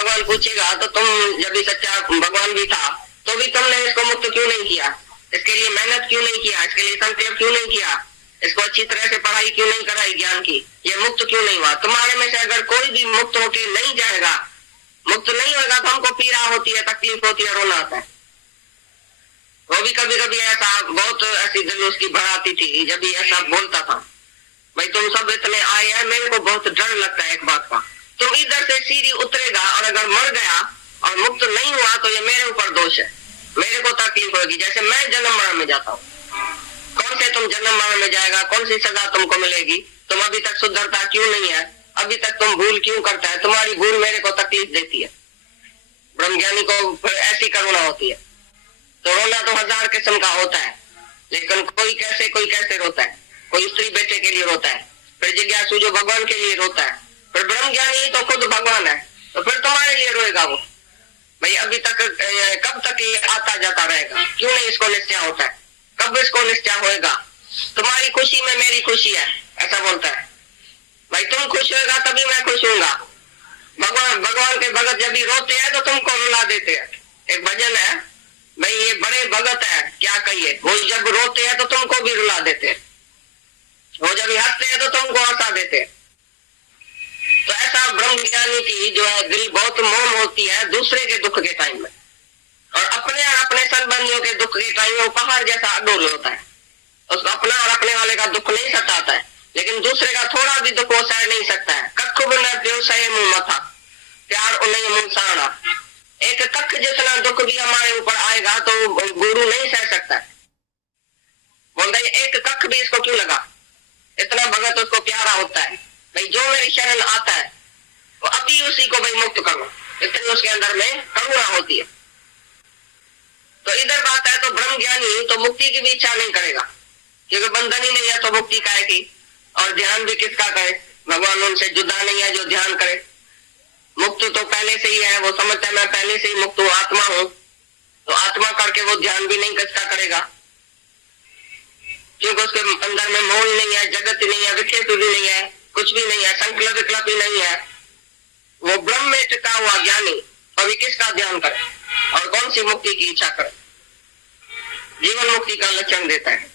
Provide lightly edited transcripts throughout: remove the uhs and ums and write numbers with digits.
भगवान पूछेगा तो तुम जब भी सच्चा भगवान भी था तो भी तुमने इसको मुक्त क्यों नहीं किया, इसके लिए मेहनत क्यों नहीं किया, इसके लिए संकल्प क्यों नहीं किया, इसको अच्छी तरह से पढ़ाई क्यों नहीं कराई ज्ञान की, ये मुक्त क्यों नहीं हुआ। तुम्हारे में से अगर कोई भी मुक्त होके नहीं जाएगा, मुक्त नहीं होगा तो हमको पीड़ा होती है, तकलीफ होती है, रोना आता है। वो भी कभी कभी ऐसा बहुत ऐसी दिल उसकी भराती थी जब भी ऐसा बोलता था, भाई तुम सब इतने आए हैं, मेरे को बहुत डर लगता है एक बात का, तुम इधर से सीढ़ी उतरेगा और अगर मर गया और मुक्त नहीं हुआ तो ये मेरे ऊपर दोष है, मेरे को तकलीफ होगी। जैसे मैं जन्म मरण में जाता हूँ, कौन से तुम जन्म मरण में जाएगा, कौन सी सजा तुमको मिलेगी, तुम अभी तक सुधरता क्यों नहीं है, अभी तक तुम भूल क्यों करता है, तुम्हारी भूल मेरे को तकलीफ देती है। ब्रह्मज्ञानी को ऐसी करुणा होती है। तो रोना तो हजार किस्म का होता है, लेकिन कोई कैसे रोता है। कोई स्त्री बेटे के लिए रोता है, फिर जिज्ञासु जो भगवान के लिए रोता है, फिर ब्रह्मज्ञानी तो खुद भगवान है, तो फिर तुम्हारे लिए रोएगा वो। भाई अभी तक कब तक ये आता जाता रहेगा, क्यों नहीं इसको निश्चय होता है, कब इसको निश्चय होएगा, तुम्हारी खुशी में मेरी खुशी है, ऐसा बोलता है। भाई तुम खुश होगा तभी मैं खुश होऊंगा। भगवान के भगत जब भी रोते हैं तो तुमको रुला देते हैं। एक भजन है, भाई ये बड़े भगत है क्या कहिए, वो जब रोते हैं तो तुमको भी रुला देते हैं, वो जब हंसते हैं तो तुमको हंसा देते हैं। तो ऐसा ब्रह्म ज्ञानी की जो है दिल बहुत मौन होती है दूसरे के दुख के टाइम में, और अपने संबंधियों के दुख के टाइम में पहाड़ जैसा अडोल होता है। उसको अपना और अपने वाले का दुख नहीं सताता है, लेकिन दूसरे का थोड़ा भी दुख वो सह नहीं सकता है। कख न सहे मुंह मथा, प्यार उन्हें मुंह साड़ा। एक कख जितना दुख भी हमारे ऊपर आएगा तो गुरु नहीं सह सकता है। बोलता है एक कख भी इसको क्यों लगा, इतना भगत उसको प्यारा होता है। भाई जो मेरी शरण आता है वो अभी उसी को भाई मुक्त करो, इतनी उसके अंदर में करुणा होती है। तो इधर बात है तो ब्रह्म ज्ञानी तो मुक्ति की भी इच्छा नहीं करेगा, क्योंकि बंधन ही नहीं है तो मुक्ति काहे की, और ध्यान भी किसका करे, भगवान उनसे जुदा नहीं है जो ध्यान करे। मुक्त तो पहले से ही है, वो समझता है मैं पहले से ही मुक्त हूँ, आत्मा हूँ, तो आत्मा करके वो ध्यान भी नहीं किसका करेगा, क्योंकि उसके अंदर में मोह नहीं है, जगत नहीं है, विक्षेप भी नहीं है, कुछ भी नहीं है, संकल्प विकल्प भी नहीं है। वो ब्रह्म में टिका हुआ ज्ञानी अभी किसका ध्यान करे और कौन सी मुक्ति की इच्छा करे। जीवन मुक्ति का लक्षण देता है।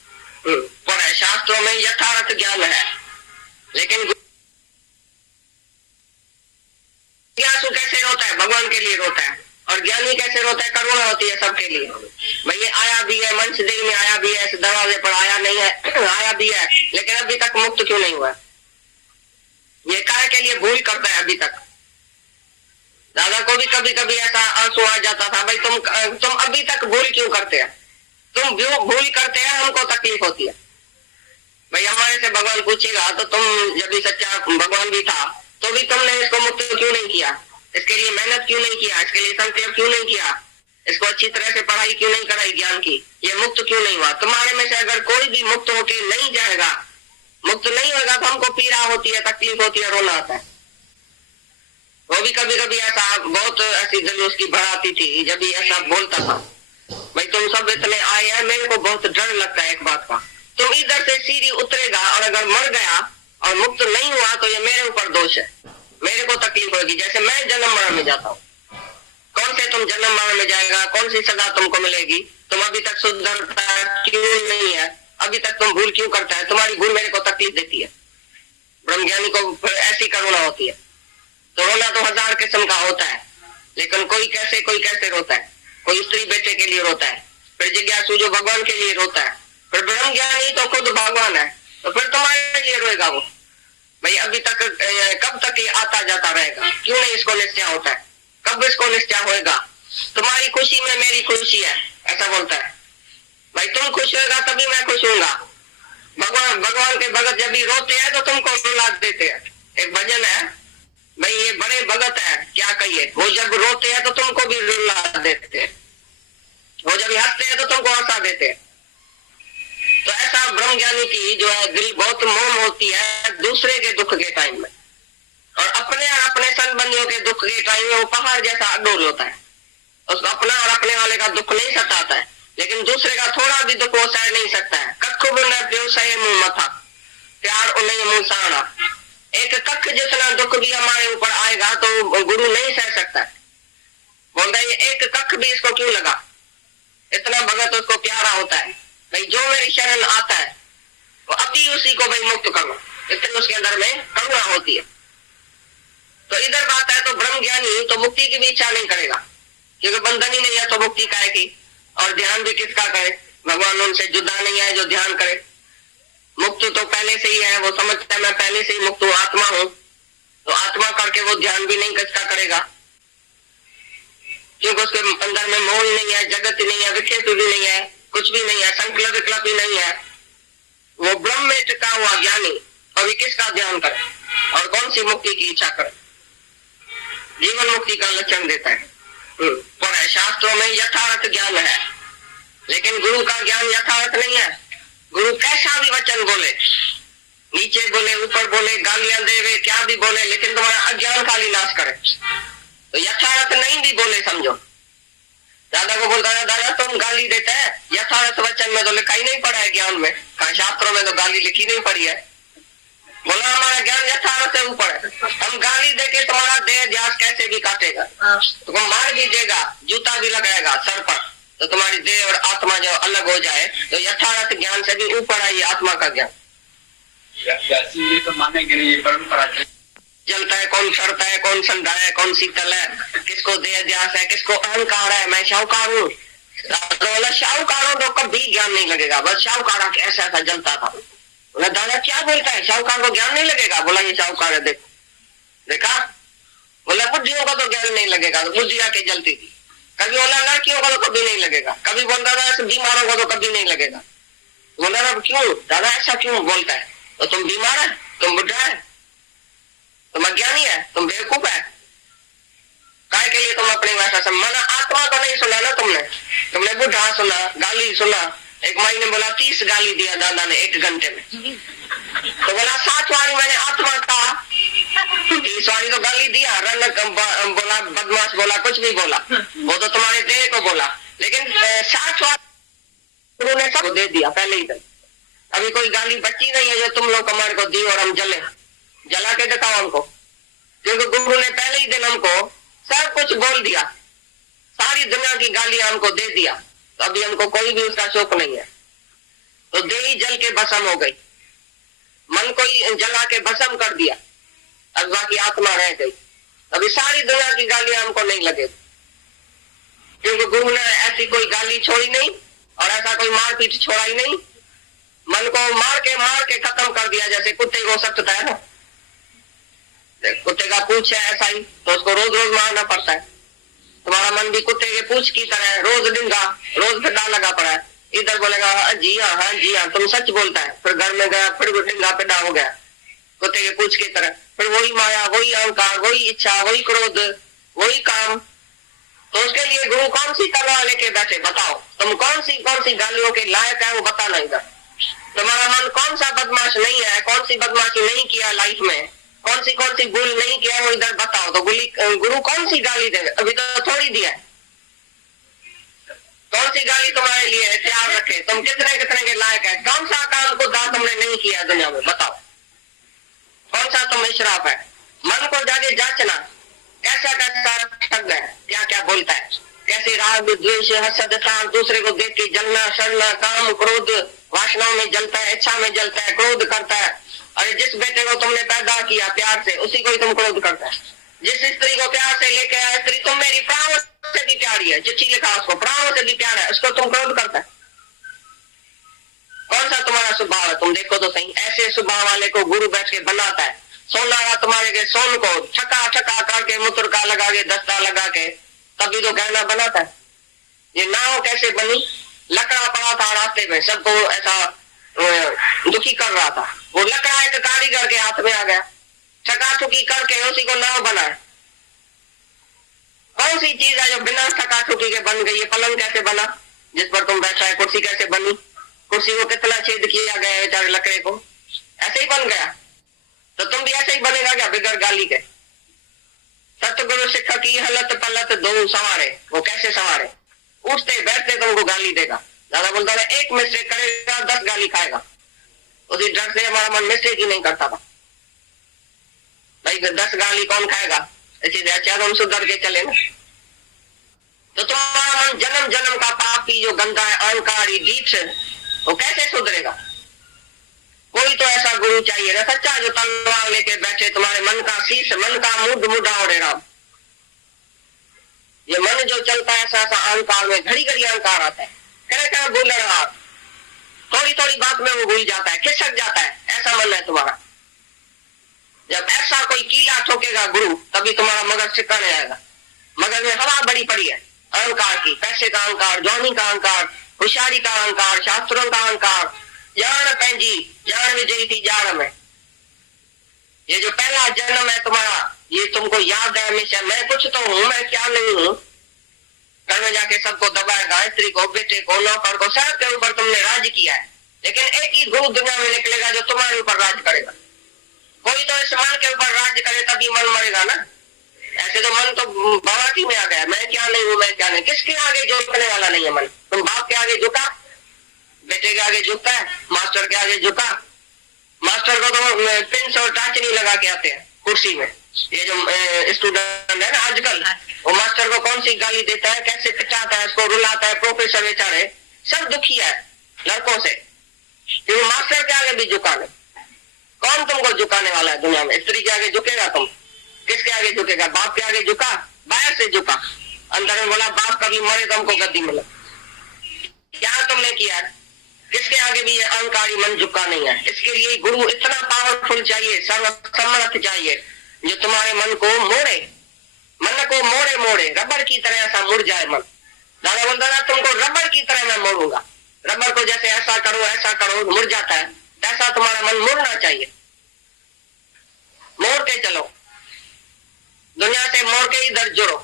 पर शास्त्रों में यथार्थ ज्ञान है, लेकिन जिज्ञासु कैसे रोता है, भगवान के लिए रोता है, और ज्ञानी कैसे रोता है, करुणा होती है सबके लिए। भाई आया भी है, मंच देह में आया भी है, इस दरवाजे पर आया नहीं है, आया भी है, लेकिन अभी तक मुक्त क्यों नहीं हुआ। ये काहे के लिए भूल करता है अभी तक। दादा को भी कभी कभी ऐसा आंसू आ जाता था, भाई तुम अभी तक भूल क्यों करते हैं, तुम भूल करते हैं, हमको तकलीफ होती है। भाई हमारे से भगवान पूछेगा तो तुम जब भी सच्चा भगवान भी था तो भी तुमने इसको मुक्त क्यों नहीं किया, इसके लिए मेहनत क्यों नहीं किया, इसके लिए संकल्प क्यों नहीं किया, इसको अच्छी तरह से पढ़ाई क्यों नहीं कराई ज्ञान की, ये मुक्त क्यों नहीं हुआ। तुम्हारे में से अगर कोई भी मुक्त होके नहीं जाएगा, मुक्त नहीं होगा तो हमको पीड़ा होती है, तकलीफ होती है, रोना आता है। वो भी कभी कभी ऐसा बहुत ऐसी दिल उसकी भराती थी जब भी ऐसा बोलता था, भाई तुम सब इतने आए हैं, मेरे को बहुत डर लगता है एक बात का, तुम इधर से सीढ़ी उतरेगा और अगर मर गया और मुक्त नहीं हुआ तो ये मेरे ऊपर दोष है, मेरे को तकलीफ होगी। जैसे मैं जन्म मरण में जाता हूँ, कौन से तुम जन्म मरण में जाएगा, कौन सी सजा तुमको मिलेगी, तुम अभी तक सुधरता क्यों नहीं है, अभी तक तुम भूल क्यों करता है, तुम्हारी भूल मेरे को तकलीफ देती है। ब्रह्मज्ञानी को ऐसी करुणा होती है। तो रोना तो हजार किस्म का होता है, लेकिन कोई कैसे रोता है। कोई स्त्री बेटे के लिए रोता है, फिर जिज्ञासु जो भगवान के लिए रोता है, फिर ब्रह्म ज्ञानी तो खुद भगवान है, तो फिर तुम्हारे लिए रोएगा वो। भाई अभी तक कब तक ये आता जाता रहेगा, क्यों नहीं इसको निश्चय होता है, कब इसको निश्चय होएगा, तुम्हारी खुशी में मेरी खुशी है, ऐसा बोलता है। भाई तुम खुश होगा तभी मैं खुश होऊंगा। भगवान के भगत जब भी रोते हैं तो तुमको रुला देते हैं। एक भजन है, भाई ये बड़े भगत है क्या कहिए, वो जब रोते हैं तो तुमको भी रुला देते हैं, वो जब हंसते हैं तो तुमको हंसा देते हैं। तो ऐसा ब्रह्म ज्ञानी की जो है दिल बहुत मौन होती है दूसरे के दुख के टाइम में, और अपने संबंधियों के दुख के टाइम में वो पहाड़ जैसा अडोल होता है। उसको अपना और अपने वाले का दुख नहीं सताता है, लेकिन दूसरे का थोड़ा भी दुख वो सह नहीं सकता है। कख न सहे मुंह मथा, प्यार उन्हें मुंह साड़ा। एक कख जितना दुख भी हमारे ऊपर आएगा तो गुरु नहीं सह सकता है। ज्ञान आता है तो अभी उसी को भाई मुक्त करो, इतनी उसके अंदर में करुणा होती है। तो इधर बात है तो ब्रह्म ज्ञानी तो मुक्ति की भी इच्छा नहीं करेगा, क्योंकि बंधन ही नहीं है तो मुक्ति काहे की, और ध्यान भी किसका करे, भगवान उनसे जुदा नहीं है जो ध्यान करे। मुक्त तो पहले से ही है, वो समझता है मैं पहले से ही मुक्त हूँ, आत्मा हूँ, तो आत्मा करके वो ध्यान भी नहीं किसका करेगा, क्योंकि उसके अंदर में मोह नहीं है, जगत नहीं है, विक्षेप भी नहीं है, कुछ भी नहीं है, संकल्प विकल्प भी नहीं है। वो ब्रह्म में टिका हुआ ज्ञानी अभी किसका ध्यान करे और कौन सी मुक्ति की इच्छा करे, जीवन मुक्ति का लक्षण देता है। पर शास्त्रों में यथार्थ ज्ञान है, लेकिन गुरु का ज्ञान यथार्थ नहीं है। गुरु कैसा भी वचन बोले, नीचे बोले, ऊपर बोले, गालियां देवे, क्या भी बोले, लेकिन तुम्हारा अज्ञान खाली नाश करे, तो यथार्थ नहीं भी बोले समझो। दादा को बोलता है दादा तुम गाली देते हैं, यथार्थ वचन में तो लिखा ही नहीं पड़ा है ज्ञान में, कहा शास्त्रों में तो गाली लिखी नहीं पड़ी है। बोला हमारा ज्ञान यथार्थ से ऊपर है, हम गाली देके तुम्हारा देह ध्यास कैसे भी काटेगा, तुमको मार भी देगा, जूता भी लगाएगा सर पर, तो तुम्हारी देह और आत्मा जो अलग हो जाए, तो यथार्थ ज्ञान से भी ऊपर है ये आत्मा का ज्ञान। तो मानेंगे नहीं, ये परंपरा जलता है, कौन सड़ता है, कौन ठंडा है, कौन शीतल है, किसको देह ध्यास है, किसको अहंकार है, मैं शाहूकार हूँ। बोला शाहूकारों तो कभी ज्ञान नहीं लगेगा, बस शाहूकार ऐसा ऐसा जलता था। बोला दादा क्या बोलता है, शाहूकार को ज्ञान नहीं लगेगा। बोला ये शाहूकार है, देखो देखा। बोला बुद्धियों का तो ज्ञान नहीं लगेगा, तो बुद्धि आके जलती थी। कभी बोला लड़कियों का तो कभी नहीं लगेगा, कभी बोलता था बीमारों का तो कभी नहीं लगेगा। बोला क्यों दादा ऐसा क्यों बोलता है, तो तुम बीमार है, तुम बुढ़ा है, तुम अज्ञानी है, तुम बेवकूफ है, काय के लिए तुम अपनी भाषा से माना। आत्मा को नहीं सुना ना तुमने बुढ़ा सुना, गाली सुना। एक माई ने बोला 30 गाली दिया दादा ने 1 घंटे में, तो बोला 7 बारी मैंने आत्मा कहा, 30 बारी तो गाली दिया, रन बोला, बदमाश बोला, कुछ भी बोला, वो तो तुम्हारे देह को बोला, लेकिन 7 बार गुरु ने सब दे दिया पहले ही तक। अभी कोई गाली बची नहीं है जो तुम लोग हमारे को दी और हम जले, जला के दिखाओ हमको, क्योंकि गुरु ने पहले ही दिन हमको सब कुछ बोल दिया, सारी दुनिया की गालियां हमको दे दिया, तो अभी हमको कोई भी उसका शौक नहीं है। तो देही जल के भस्म हो गई, मन को ही जला के भस्म कर दिया, अब बाकी आत्मा रह गई। अभी सारी दुनिया की गालियां हमको नहीं लगे, क्योंकि गुरु ने ऐसी कोई गाली छोड़ी नहीं और ऐसा कोई मारपीट छोड़ा ही नहीं। मन को मार के खत्म कर दिया, जैसे कुत्ते को सटता है ना, कुत्ते का पूंछ है ऐसा ही, तो उसको रोज रोज मारना पड़ता है। तुम्हारा मन भी कुत्ते के पूंछ की तरह रोज डिंगा, रोज फिडा लगा पड़ा है। इधर बोलेगा जी हाँ तुम सच बोलता है, फिर घर में गया फिर डिंगा फिडा हो गया कुत्ते के पूंछ की तरह, फिर वही माया, वही अहंकार, वही इच्छा, वही क्रोध, वही काम। तो उसके लिए गुरु कौन सी तलवार लेके बैठे, बताओ तुम कौन सी गालियों के लायक है, वो बताना। इधर तुम्हारा मन कौन सा बदमाश नहीं है, कौन सी बदमाशी नहीं किया लाइफ में, कौन सी भूल नहीं किया, वो इधर बताओ। तो गुरु कौन सी गाली देगा, अभी तो थोड़ी दिया है, कौन सी गाली तुम्हारे लिए तैयार रखे, तुम कितने के लायक है, कौन सा काम को तुमने नहीं किया दुनिया में, बताओ कौन सा तुम इशराफ है। मन को जाके जांचना, कैसा ठग है, क्या क्या बोलता है, कैसे राग द्वेष हसद तान, दूसरे को देख के जलना सड़ना, काम क्रोध वासनाओं में जलता है, इच्छा में जलता है, क्रोध करता है। अरे जिस बेटे को तुमने पैदा किया प्यार से, उसी को ही तुम क्रोध करता है। जिस स्त्री को प्यार से लेके आया, स्त्री तुम मेरी प्राणों से भी प्यारी है, चिट्ठी लिखा उसको, प्राणों से भी प्यार है, उसको तुम क्रोध करता है। कौन सा तुम्हारा स्वभाव है, तुम देखो तो सही। ऐसे स्वभाव वाले को गुरु बैठ के बनाता है। सोनारा तुम्हारे के सोन को छका करके मुतरका लगा के, दस्ता लगा के, तभी तो गहना बनाता है। ये नाव कैसे बनी, लकड़ा पड़ा था रास्ते में, सबको ऐसा दुखी कर रहा था, वो लकड़ा एक कारीगर के हाथ में आ गया, छकाछुकी करके उसी को नाव बनाए। कौन सी चीज है जो बिना छकाछुकी के बन गई? ये पलंग कैसे बना जिस पर तुम बैठा है? कुर्सी कैसे बनी? कुर्सी को कितना छेद किया गया है बेचारे लकड़े को, ऐसे ही बन गया। तो तुम भी ऐसे ही बनेगा क्या बिगर गाली के? सतगुरु शिक्षा की हलत पलत दो संवारे, वो कैसे संवारे? उठते बैठते तुमको गाली देगा। दादा बोलता है 1 मिस्टेक करेगा 10 गाली खाएगा। उसी डर से हमारा मन मिस्टेक ही नहीं करता था। भाई 10 गाली कौन खाएगा, ऐसे अच्छा हम सुधर के चले ना। तो तुम्हारा मन जन्म जन्म का पापी जो गंदा है, अहंकारी, दीठ, वो कैसे सुधरेगा? कोई तो ऐसा गुरु चाहिए ना सच्चा, जो तलवार लेके बैठे तुम्हारे मन का शीश, मन का मुद मुदा ओढ़े राम। ये मन जो चलता है ऐसा ऐसा अहंकार में, घड़ी घड़ी अहंकार आता है, क्या बोल रहा आप, थोड़ी थोड़ी बात में वो भूल जाता है, खिसक जाता है, ऐसा मन है तुम्हारा। जब ऐसा कोई कीला ठोकेगा गुरु, तभी तुम्हारा मगज ठिकाने आएगा। मगज में हवा बड़ी पड़ी है अहंकार की, पैसे का अहंकार, जौनी का अहंकार, होशियारी का अहंकार, शास्त्रों का अहंकार, जान पैंजी जान विजयी थी जान में। ये जो पहला जन्म है तुम्हारा, ये तुमको याद है हमेशा, मैं कुछ तो हूं, मैं क्या नहीं हूं। घर में जाके सबको दबाएगा, स्त्री को, बेटे को, नौकर को, सबके ऊपर तुमने राज किया है, लेकिन एक ही गुरु दुनिया में निकलेगा जो तुम्हारे ऊपर राज करेगा। कोई तो इस मन के ऊपर राज करे तभी मन मरेगा ना। ऐसे तो मन तो भवाटी में आ गया, मैं क्या नहीं हूं, मैं क्या नहीं। किसके आगे झुकने वाला नहीं है मन। तुम बाप के आगे झुका, बेटे के आगे झुकता है, मास्टर के आगे झुका। मास्टर को तो पिन और टाचनी लगा के आते हैं कुर्सी में। ये जो स्टूडेंट है ना आजकल, वो मास्टर को कौन सी गाली देता है, कैसे पिटाता है, उसको रुलाता है, प्रोफेसर बेचारे सब दुखी है लड़कों से, क्योंकि मास्टर के आगे भी झुकाने। कौन तुमको झुकाने वाला है दुनिया में? स्त्री के आगे झुकेगा तुम? किसके आगे झुकेगा? बाप के आगे झुका, बाहर से झुका, अंदर में बोला बाप कभी मरे तो हमको गद्दी मिले। क्या तुमने किया? किसके आगे भी अहंकारी मन झुका नहीं है। इसके लिए गुरु इतना पावरफुल चाहिए, सर्वसम्मत चाहिए, जो तुम्हारे मन को मोड़े, मन को मोड़े मोड़े रबर की तरह ऐसा मुड़ जाए मन। दादा बोलता ना तुमको रबर की तरह मैं मोड़ूंगा। रबर को जैसे ऐसा करो मुड़ जाता है, ऐसा तुम्हारा मन मुड़ना चाहिए। मोड़ के चलो, दुनिया से मोड़ के इधर जुड़ो।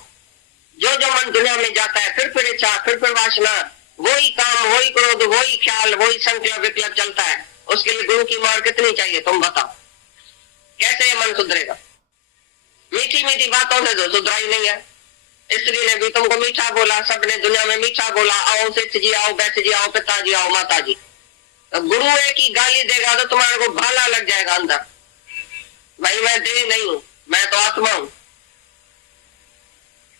जो जो मन दुनिया में जाता है, फिर इच्छा, फिर वासना, वही काम, वही क्रोध, वही ख्याल, वही संकल्प विकल्प चलता है। उसके लिए गुरु की मार कितनी चाहिए तुम बताओ? कैसे ये मन सुधरेगा? मीठी मीठी बातों से तो सुधरा ही नहीं है। स्त्री ने भी तुमको मीठा बोला, सबने दुनिया में मीठा बोला, आओ सेठ जी आओ, बैठ जी आओ, पिताजी आओ, माता जी। तो गुरु एक ही गाली देगा तो तुम्हारे को भाला लग जाएगा अंदर, भाई मैं देवी नहीं हूं, मैं तो आत्मा हूं।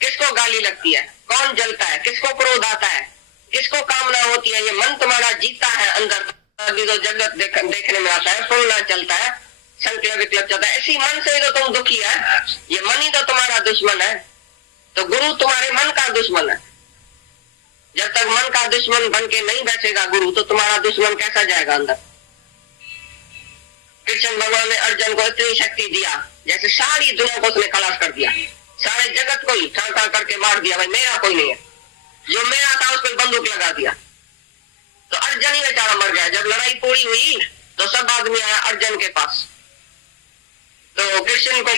किसको गाली लगती है? कौन जलता है? किसको क्रोध आता है? किसको कामना होती है? ये मन तुम्हारा जीता है अंदर, तभी तो जगत देखने में आता है, सुनना चलता है, संकल्प विकल्प चलता है। इसी मन से तो तुम दुखी है। ये मन ही तो तुम्हारा दुश्मन है। तो गुरु तुम्हारे मन का दुश्मन है। जब तक मन का दुश्मन बन के नहीं बैठेगा गुरु, तो तुम्हारा दुश्मन कैसा जाएगा अंदर? कृष्ण भगवान ने अर्जुन को इतनी शक्ति दिया, जैसे सारी दुनिया को उसने खलास कर दिया, सारे जगत को ही ठां करके मार दिया, भाई मेरा कोई नहीं है। जो मेरा था उस पर बंदूक लगा दिया, तो अर्जुन ही बेचारा मर गया। जब लड़ाई पूरी हुई तो सब आदमी आया अर्जुन के पास। तो कृष्ण को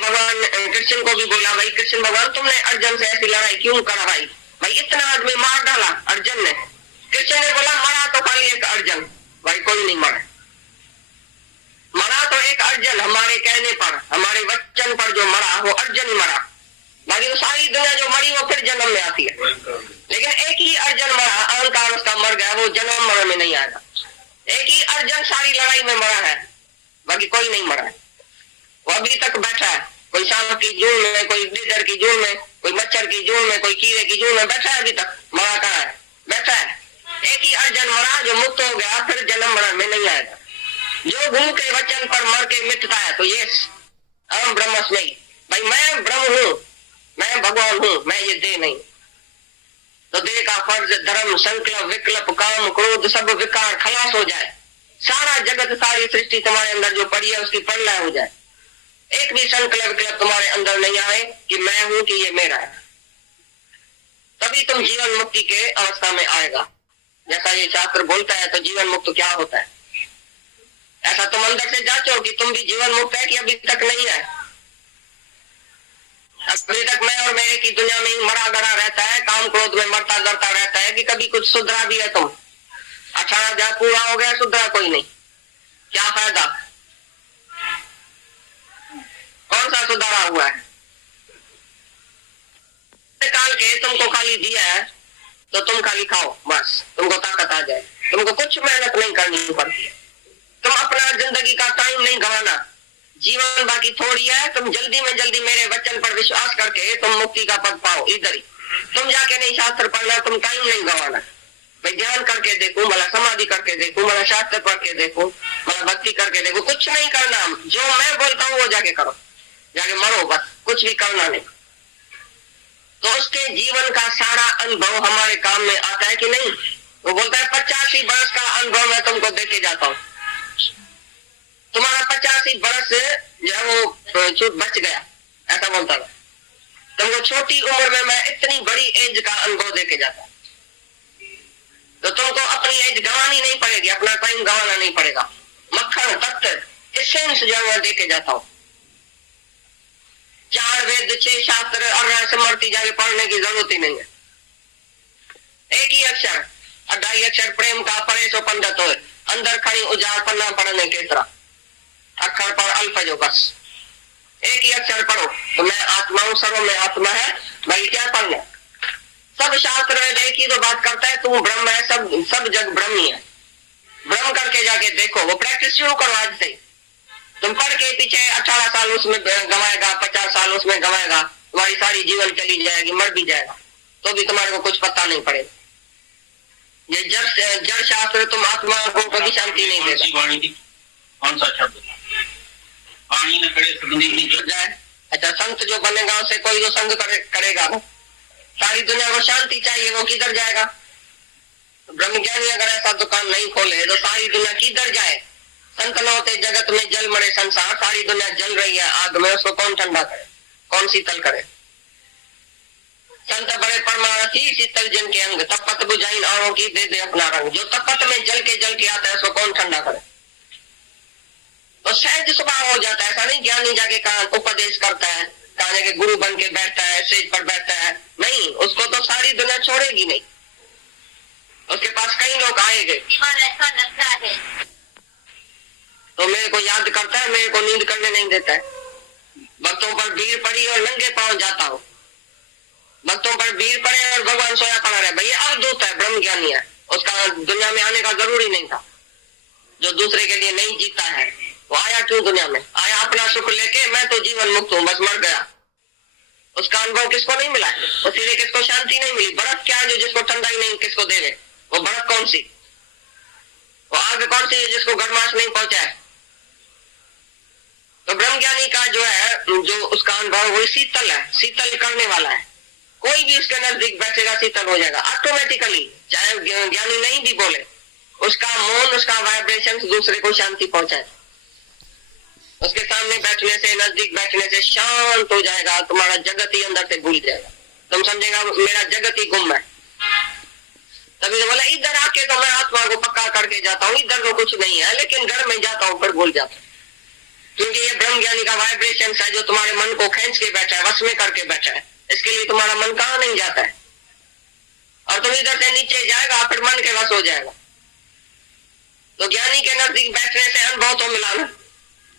भी बोला, भाई कृष्ण भगवान तुमने अर्जुन से ऐसी लड़ाई क्यों करा भाई? भाई इतना आदमी मार डाला अर्जुन ने। कृष्ण ने बोला मरा तो खाली एक अर्जुन, भाई कोई नहीं मरा। मरा तो एक अर्जुन, हमारे कहने पर, हमारे वचन पर जो मरा वो अर्जुन ही मरा। बाकी तो सारी दुनिया जो मरी वो फिर जन्म में आती है, लेकिन एक ही अर्जुन मरा, अहंकार उसका मर गया, वो जन्म मरण में नहीं आएगा। एक ही अर्जुन सारी लड़ाई में मरा है, बाकी कोई नहीं मरा है। वो अभी तक बैठा है, कोई सांप की जून में, कोई गिद्दड़ की जून में, कोई मच्छर की जून में, कोई कीड़े की जून में बैठा है, अभी तक मरा कहाँ है? बैठा है। एक ही अर्जुन मरा जो मुक्त हो गया, फिर जन्म मरण में नहीं आएगा। जो गुरु के वचन पर मर के मिटता है तो ये अहम ब्रह्मस्मि, भाई मैं ब्रह्म हूं, मैं भगवान हूं, मैं ये देह नहीं। तो देह का फर्ज, धर्म, संकल्प, विकल्प, काम, क्रोध, सब विकार खलास हो जाए। सारा जगत, सारी सृष्टि तुम्हारे अंदर जो पड़ी है उसकी प्रलय हो जाए। एक भी संकल्प विकल्प तुम्हारे अंदर नहीं आए कि मैं हूं, कि ये मेरा है। तभी तुम जीवन मुक्ति के अवस्था में आएगा। जैसा ये शास्त्र बोलता है, तो जीवन मुक्त क्या होता है? ऐसा तुम अंदर से जांचो कि तुम भी जीवन मुक्त है कि अभी तक नहीं है। अभी तक मैं और मेरे की दुनिया में ही मरा गड़ा रहता है, काम क्रोध में मरता गड़ता रहता है, कि कभी कुछ सुधरा भी है तुम? 18,000 पूरा हो गया, सुधरा कोई नहीं, क्या फायदा? कौन सा सुधारा हुआ है? काल के तुमको खाली दिया है तो तुम खाली खाओ, बस तुमको ताकत आ जाए। तुमको कुछ मेहनत नहीं करनी पड़ती है। तुम अपना जिंदगी का टाइम नहीं गंवाना, जीवन बाकी थोड़ी है। तुम जल्दी में जल्दी मेरे वचन पर विश्वास करके तुम मुक्ति का पद पाओ। इधर ही तुम जाके नहीं शास्त्र पढ़ना, तुम टाइम नहीं गंवाना। मैं ध्यान करके देखूं, मला समाधि करके देखूं, मला शास्त्र पढ़ के देखूं, मला भक्ति करके देखूं, कुछ नहीं करना। जो मैं बोलता हूँ वो जाके करो, जाके मरो, बस कुछ भी करना नहीं। तो उसके जीवन का सारा अनुभव हमारे काम में आता है कि नहीं? वो बोलता है 85 वर्ष का अनुभव मैं तुमको देके जाता हूँ, तुम्हारा 85 वर्ष जो है वो छूट बच गया, ऐसा बोलता था। तुमको छोटी उम्र में मैं इतनी बड़ी एज का अनुभव देके जाता, तो तुमको अपनी एज गंवानी नहीं पड़ेगी, अपना टाइम गंवाना नहीं पड़ेगा। मक्खन तत्व एसेंस जो है देके जाता हूँ। 4 वेद 6 शास्त्र और समर्थी जाके पढ़ने की जरूरत ही नहीं है। एक ही अक्षर 2.5 अक्षर प्रेम का पढ़े सो पंडित हो, अंदर खड़ी उजाड़ पन्ना पढ़ने के तरह, अक्षर पर अल्फ जो बस एक ही अक्षर पढ़ो। तो मैं आत्मा हूँ, सर्व में आत्मा है, भाई क्या पढ़ना? सब शास्त्र में एक ही तो बात करता है, तू ब्रह्म है, सब जग ब्रह्म ही है। ब्रह्म करके जाके देखो, वो प्रैक्टिस शुरू करो आज से। तुम पढ़ के पीछे 18 साल उसमें गंवाएगा, 50 साल उसमें गंवाएगा, तुम्हारी सारी जीवन चली जाएगी, मर भी जाएगा, तो भी तुम्हारे को कुछ पता नहीं पड़ेगा। ये जड़ शास्त्र तुम आत्मा को कभी शांति नहीं देगा। कौन सा शब्द? पानी में खड़े सदनी नहीं जुड़ जाए। अच्छा, संत जो बनेगा उसे कोई तो संग करेगा ना। सारी दुनिया को शांति चाहिए, वो किधर जाएगा? ब्रह्मज्ञानी अगर ऐसा दुकान नहीं खोले तो सारी दुनिया किधर जाए? संत न होते जगत में जल मरे संसार, सारी दुनिया जल रही है आग में, उसको कौन ठंडा करे, कौन शीतल करे? संत बड़े परमारथी शीतल जन के अंग, तपत बुझाइन औरों की दे दे अपना रंग। जो तपत में जल के आता है उसको कौन ठंडा करे? तो सहज स्वभाव हो जाता है। ऐसा नहीं ज्ञानी जाके कहा उपदेश करता है, कहा के गुरु बन के बैठता है, स्टेज पर बैठता है, नहीं, उसको तो सारी दुनिया छोड़ेगी नहीं। उसके पास कई लोग आएंगे, ऐसा लगता है तो मेरे को याद करता है, मेरे को नींद करने नहीं देता है। भक्तों पर भीड़ पड़ी और नंगे पांव जाता हूँ, भक्तों पर भीड़ पड़े और भगवान सोया पड़ा रहे, भैया अवधूत है, ब्रह्म ज्ञानी है, उसका दुनिया में आने का जरूरी नहीं था। जो दूसरे के लिए नहीं जीता है वो आया क्यों दुनिया में? आया अपना सुख लेके, मैं तो जीवन मुक्त हूँ, बस मर गया। उसका अनुभव किसको नहीं मिला? उसीलिए किसको शांति नहीं मिली। बर्फ क्या है जो जिसको ठंडा ही नहीं किसको दे रहे? वो बर्फ कौन सी, वो आग कौन सी है जिसको गर्माश नहीं पहुंचा है? तो ब्रह्मज्ञानी का जो है, जो उसका अनुभव वो शीतल है, शीतल करने वाला है। कोई भी उसके नजदीक बैठेगा शीतल हो जाएगा ऑटोमेटिकली, चाहे ज्ञानी नहीं भी बोले। उसका मौन, उसका वाइब्रेशन दूसरे को शांति पहुंचाए। उसके सामने बैठने से, नजदीक बैठने से शांत हो जाएगा, तुम्हारा जगत ही अंदर से भूल जाएगा। तुम समझेगा मेरा जगत ही गुम है। तभी तो बोला इधर आके तो मैं आत्मा को पक्का करके जाता हूँ, इधर तो कुछ नहीं है, लेकिन घर में जाता हूँ फिर भूल जाता हूँ। क्योंकि ये ब्रह्म ज्ञानी का वाइब्रेशन है जो तुम्हारे मन को खींच के बैठा है, वश में करके बैठा है। इसके लिए तुम्हारा मन कहाँ नहीं जाता है, और तुम इधर से नीचे जाएगा फिर मन के वश हो जाएगा। तो ज्ञानी के नजदीक बैठने से अनुभव तो मिला ना,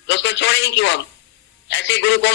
तो उसको छोड़े ही क्यों हम? ऐसे गुरु को